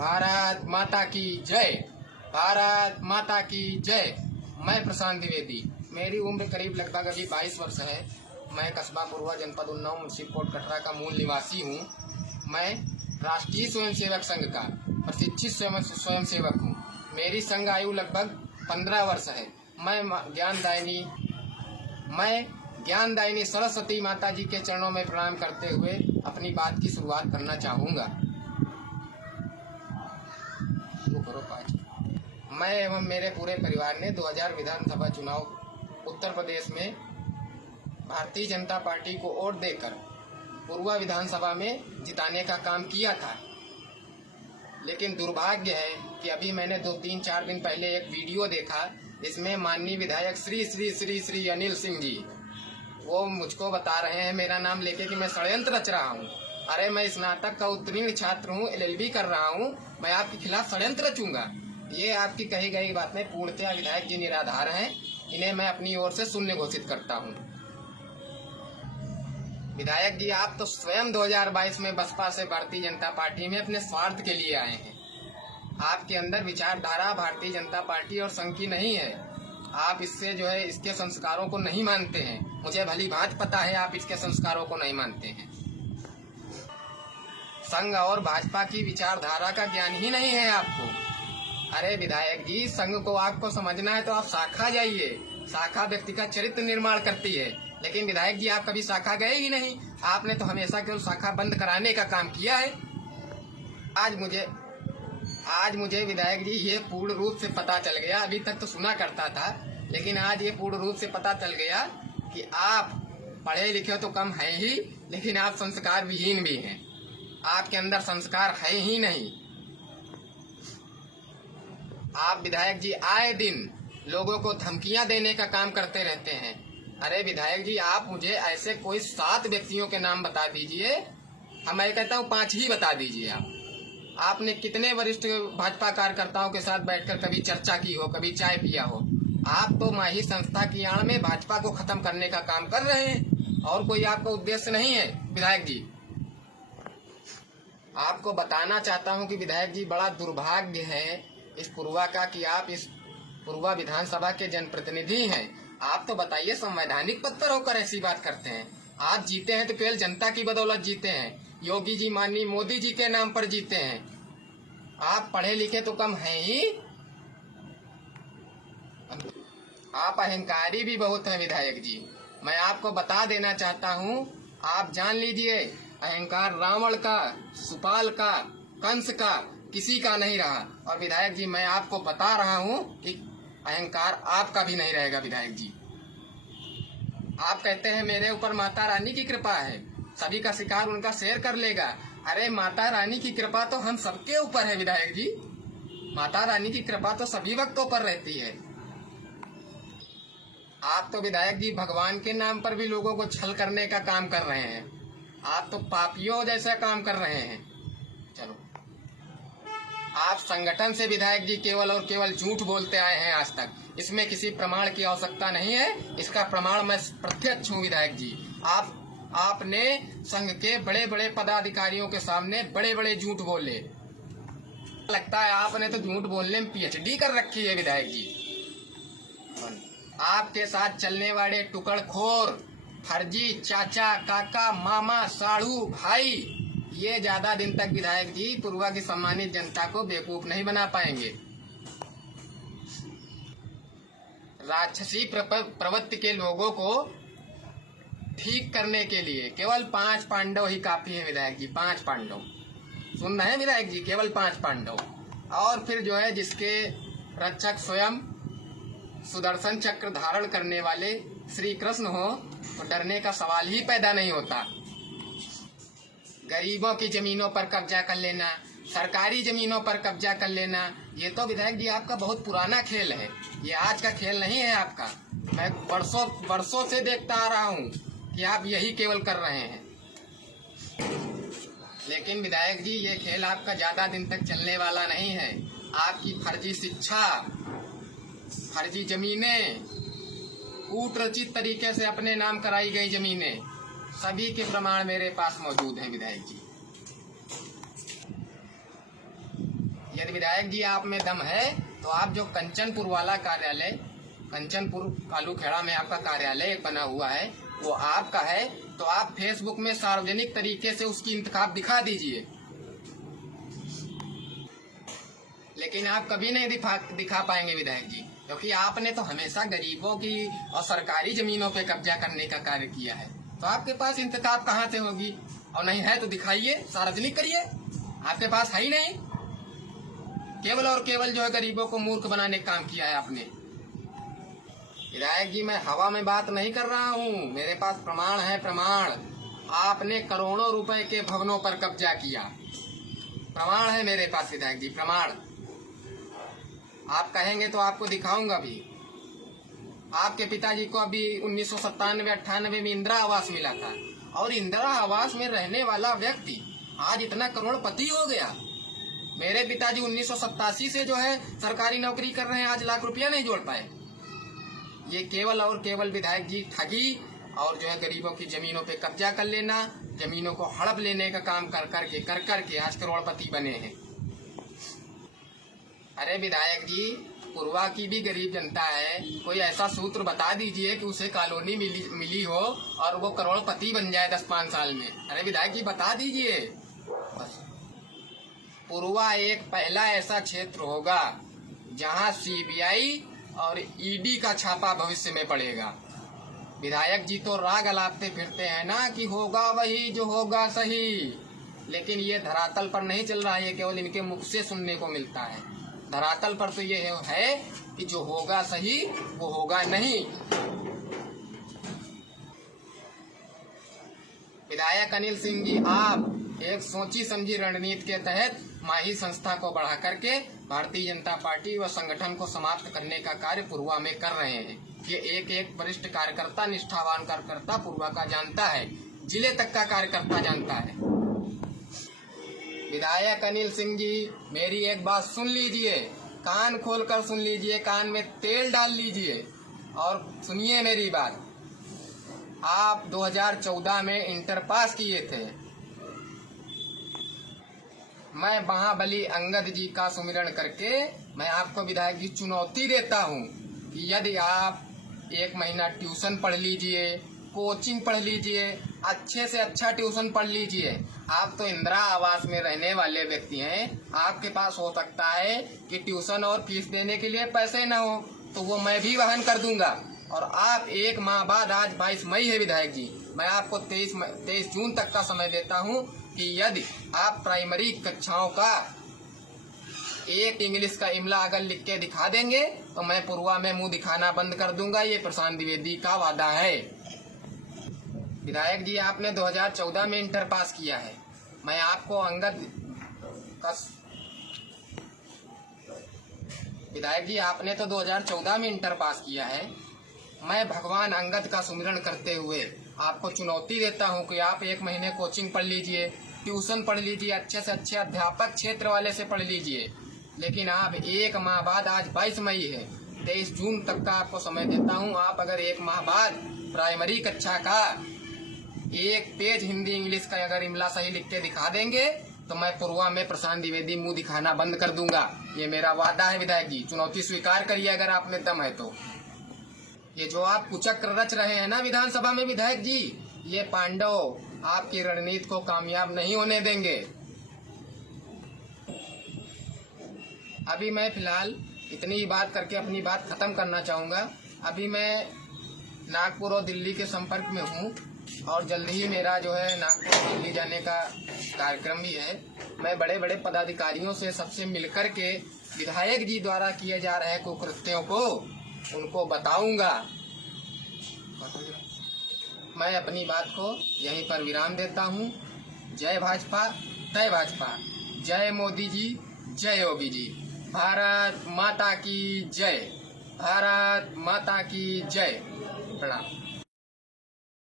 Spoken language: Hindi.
भारत माता की जय। भारत माता की जय। मैं प्रशांत द्विवेदी, मेरी उम्र करीब लगभग अभी 22 वर्ष है। मैं कस्बा पुरवा, जनपद उन्नाव, मुंशी कोट कटरा का मूल निवासी हूँ। मैं राष्ट्रीय स्वयंसेवक संघ का प्रशिक्षित स्वयंसेवक हूँ। मेरी संघ आयु लगभग 15 वर्ष है। मैं ज्ञानदायिनी सरस्वती माता जी के चरणों में प्रणाम करते हुए अपनी बात की शुरुआत करना चाहूँगा। मैं एवं मेरे पूरे परिवार ने 2000 विधानसभा चुनाव उत्तर प्रदेश में भारतीय जनता पार्टी को वोट देकर पूर्वा विधानसभा में जिताने का काम किया था। लेकिन दुर्भाग्य है कि अभी मैंने 2-3-4 दिन पहले एक वीडियो देखा। इसमें माननीय विधायक श्री अनिल सिंह जी वो मुझको बता रहे हैं मेरा नाम लेके कि मैं षड्यंत्र रच रहा हूँ। अरे मैं स्नातक का उत्तीर्ण छात्र हूँ, LLB कर रहा हूँ, मैं आपके खिलाफ षड्यंत्र रचूंगा। ये आपकी कही गई बात में पूर्णतः विधायक जी निराधार हैं। इन्हें मैं अपनी ओर से शून्य घोषित करता हूँ। विधायक जी, आप तो स्वयं 2022 में बसपा से भारतीय जनता पार्टी में अपने स्वार्थ के लिए आए हैं। आपके अंदर विचारधारा भारतीय जनता पार्टी और संघ की नहीं है। आप इससे इसके संस्कारों को नहीं मानते हैं। मुझे भली भांति पता है आप इसके संस्कारों को नहीं मानते हैं। संघ और भाजपा की विचारधारा का ज्ञान ही नहीं है आपको। अरे विधायक जी, संघ को आपको समझना है तो आप शाखा जाइए। शाखा व्यक्ति का चरित्र निर्माण करती है। लेकिन विधायक जी, आप कभी शाखा गए ही नहीं। आपने तो हमेशा केवल शाखा बंद कराने का काम किया है। आज मुझे विधायक जी ये पूर्ण रूप से पता चल गया। अभी तक तो सुना करता था, लेकिन आज ये पूर्ण रूप से पता चल गया कि आप पढ़े लिखे तो कम हैं ही, लेकिन आप संस्कार विहीन भी हैं। आपके अंदर संस्कार है ही नहीं। आप विधायक जी आए दिन लोगों को धमकियां देने का काम करते रहते हैं। अरे विधायक जी, आप मुझे ऐसे कोई 7 व्यक्तियों के नाम बता दीजिए। मैं कहता हूँ 5 ही बता दीजिए। आपने कितने वरिष्ठ भाजपा कार्यकर्ताओं के साथ बैठकर कभी चर्चा की हो, कभी चाय पिया हो? आप तो माही संस्था की आड़ में भाजपा को खत्म करने का काम कर रहे हैं और कोई आपका उद्देश्य नहीं है। विधायक जी, आपको बताना चाहता हूं कि विधायक जी, बड़ा दुर्भाग्य है इस पूर्वा का कि आप इस पूर्वा विधानसभा के जनप्रतिनिधि हैं। आप तो बताइए, संवैधानिक पद पर होकर ऐसी बात करते हैं। आप जीते हैं तो केवल जनता की बदौलत जीते हैं। योगी जी, माननीय मोदी जी के नाम पर जीते हैं। आप पढ़े लिखे तो कम हैं ही, आप अहंकारी भी बहुत हैं। विधायक जी, मैं आपको बता देना चाहता हूं, आप जान लीजिए, अहंकार रावण का, सुपाल का, कंस का, किसी का नहीं रहा। और विधायक जी, मैं आपको बता रहा हूं कि अहंकार आपका भी नहीं रहेगा। विधायक जी, आप कहते हैं मेरे ऊपर माता रानी की कृपा है, सभी का शिकार उनका शेर कर लेगा। अरे माता रानी की कृपा तो हम सबके ऊपर है। विधायक जी, माता रानी की कृपा तो सभी वक्तों पर रहती है। आप तो विधायक जी भगवान के नाम पर भी लोगों को छल करने का काम कर रहे हैं। आप तो पापियों जैसा काम कर रहे हैं। चलो, आप संगठन से विधायक जी केवल और केवल झूठ बोलते आए हैं आज तक। इसमें किसी प्रमाण की आवश्यकता नहीं है। इसका प्रमाण मैं प्रत्यक्ष हूँ। विधायक जी, आपने संघ के बड़े बड़े पदाधिकारियों के सामने बड़े बड़े झूठ बोले। लगता है आपने तो झूठ बोलने में PhD कर रखी है। विधायक जी, आपके साथ चलने वाले टुकड़खोर, फर्जी चाचा, काका, मामा, साढ़ू, भाई, ये ज्यादा दिन तक विधायक जी पूर्वा की सम्मानित जनता को बेवकूफ नहीं बना पाएंगे। राक्षसी प्रवृत्ति के लोगों को ठीक करने के लिए केवल 5 पांडव ही काफी है। विधायक जी, 5 पांडव सुन रहे हैं विधायक जी, केवल 5 पांडव। और फिर जिसके रक्षक स्वयं सुदर्शन चक्र धारण करने वाले श्री कृष्ण हो तो डरने का सवाल ही पैदा नहीं होता। गरीबों की जमीनों पर कब्जा कर लेना, सरकारी जमीनों पर कब्जा कर लेना, ये तो विधायक जी आपका बहुत पुराना खेल है। ये आज का खेल नहीं है आपका। मैं वर्षों से देखता आ रहा हूँ कि आप यही केवल कर रहे हैं। लेकिन विधायक जी, ये खेल आपका ज्यादा दिन तक चलने वाला नहीं है। आपकी फर्जी शिक्षा, फर्जी जमीनें, कूट रचित तरीके से अपने नाम कराई गई जमीनें, सभी के प्रमाण मेरे पास मौजूद हैं। विधायक जी, यदि विधायक जी आप में दम है तो आप जो कंचनपुर वाला कार्यालय, कंचनपुर कालूखेड़ा में आपका कार्यालय एक बना हुआ है, वो आपका है, तो आप फेसबुक में सार्वजनिक तरीके से उसकी इंतखाब दिखा दीजिए। लेकिन आप कभी नहीं दिखा पाएंगे विधायक जी, क्योंकि आपने तो हमेशा गरीबों की और सरकारी जमीनों पे कब्जा करने का कार्य किया है। तो आपके पास इंतखाब कहाँ से होगी? और नहीं है तो दिखाइए, सार्वजनिक करिए। आपके पास है ही नहीं, केवल और केवल जो है गरीबों को मूर्ख बनाने का काम किया है आपने। विधायक जी मैं हवा में बात नहीं कर रहा हूँ, मेरे पास प्रमाण है, प्रमाण। आपने करोड़ों रुपए के भवनों पर कब्जा किया, प्रमाण है मेरे पास विधायक जी, प्रमाण। आप कहेंगे तो आपको दिखाऊंगा भी। आपके पिताजी को अभी 1997-98 में इंदिरा आवास मिला था, और इंदिरा आवास में रहने वाला व्यक्ति आज इतना करोड़पति हो गया। मेरे पिताजी 1987 से जो है सरकारी नौकरी कर रहे हैं, आज लाख रुपया नहीं जोड़ पाए। ये केवल और केवल विधायक जी ठगी और जो है गरीबों की जमीनों पे कब्जा कर लेना, जमीनों को हड़प लेने का काम कर करके आज करोड़पति बने हैं। अरे विधायक जी, पूर्वा की भी गरीब जनता है, कोई ऐसा सूत्र बता दीजिए कि उसे कॉलोनी मिली हो और वो करोड़पति बन जाए 10-5 साल में। अरे विधायक जी बता दीजिए। पूर्वा एक पहला ऐसा क्षेत्र होगा जहां सीबीआई और ईडी का छापा भविष्य में पड़ेगा। विधायक जी तो राग अलापते फिरते हैं ना कि होगा वही जो होगा सही, लेकिन ये धरातल पर नहीं चल रहा है, ये केवल इनके मुख से सुनने को मिलता है। धरातल पर तो ये है कि जो होगा सही वो होगा नहीं। विधायक अनिल सिंह जी, आप एक सोची समझी रणनीति के तहत माही संस्था को बढ़ा करके भारतीय जनता पार्टी व संगठन को समाप्त करने का कार्य पूर्वा में कर रहे हैं। ये एक एक वरिष्ठ कार्यकर्ता, निष्ठावान कार्यकर्ता पूर्वा का जानता है, जिले तक का कार्यकर्ता जानता है। विधायक अनिल सिंह जी, मेरी एक बात सुन लीजिए, कान खोलकर सुन लीजिए, कान में तेल डाल लीजिए और सुनिए मेरी बात। आप 2014 में इंटर पास किए थे। मैं महाबली अंगद जी का सुमिरन करके मैं आपको विधायक जी चुनौती देता हूँ कि यदि आप 1 महीना ट्यूशन पढ़ लीजिए, कोचिंग पढ़ लीजिए, अच्छे से अच्छा ट्यूशन पढ़ लीजिए। आप तो इंदिरा आवास में रहने वाले व्यक्ति हैं, आपके पास हो सकता है कि ट्यूशन और फीस देने के लिए पैसे न हो, तो वो मैं भी वहन कर दूंगा। और आप 1 माह बाद, आज 22 मई है विधायक जी, मैं आपको 23 जून तक का समय देता हूं कि यदि आप प्राइमरी कक्षाओं का एक इंग्लिश का इमला अगर लिख के दिखा देंगे तो मैं पूर्वा में मुंह दिखाना बंद कर दूंगा। ये प्रशांत द्विवेदी का वादा है। विधायक जी, आपने 2014 में इंटर पास किया है। मैं आपको अंगद का विधायक जी, आपने तो 2014 में इंटर पास किया है। मैं भगवान अंगद का सुमिरन करते हुए आपको चुनौती देता हूं कि आप 1 महीने कोचिंग पढ़ लीजिए, ट्यूशन पढ़ लीजिए, अच्छे से अच्छे अध्यापक क्षेत्र वाले से पढ़ लीजिए। लेकिन आप 1 माह बाद, आज 22 मई है, 23 जून तक का आपको समय देता हूं। आप अगर 1 माह बाद प्राइमरी कक्षा का 1 पेज हिंदी इंग्लिश का अगर इमला सही लिख के दिखा देंगे तो मैं पूर्वा में प्रशांत द्विवेदी मुंह दिखाना बंद कर दूंगा। ये मेरा वादा है विधायक जी, चुनौती स्वीकार करिए अगर आप में दम है तो। ये जो आप कुचक्र रच रहे हैं ना विधानसभा में विधायक जी, ये पांडव आपकी रणनीति को कामयाब नहीं होने देंगे। अभी मैं फिलहाल इतनी ही बात करके अपनी बात खत्म करना चाहूंगा। अभी मैं नागपुर और दिल्ली के संपर्क में हूँ और जल्द ही मेरा जो है नागपुर और दिल्ली जाने का कार्यक्रम भी है। मैं बड़े बड़े पदाधिकारियों से सबसे मिलकर के विधायक जी द्वारा किए जा रहे कुकृत्यों को उनको बताऊंगा। मैं अपनी बात को यहीं पर विराम देता हूँ। जय भाजपा, जय भाजपा, जय मोदी जी, जय योगी जी। भारत माता की जय, भारत माता की जय। प्रणाम।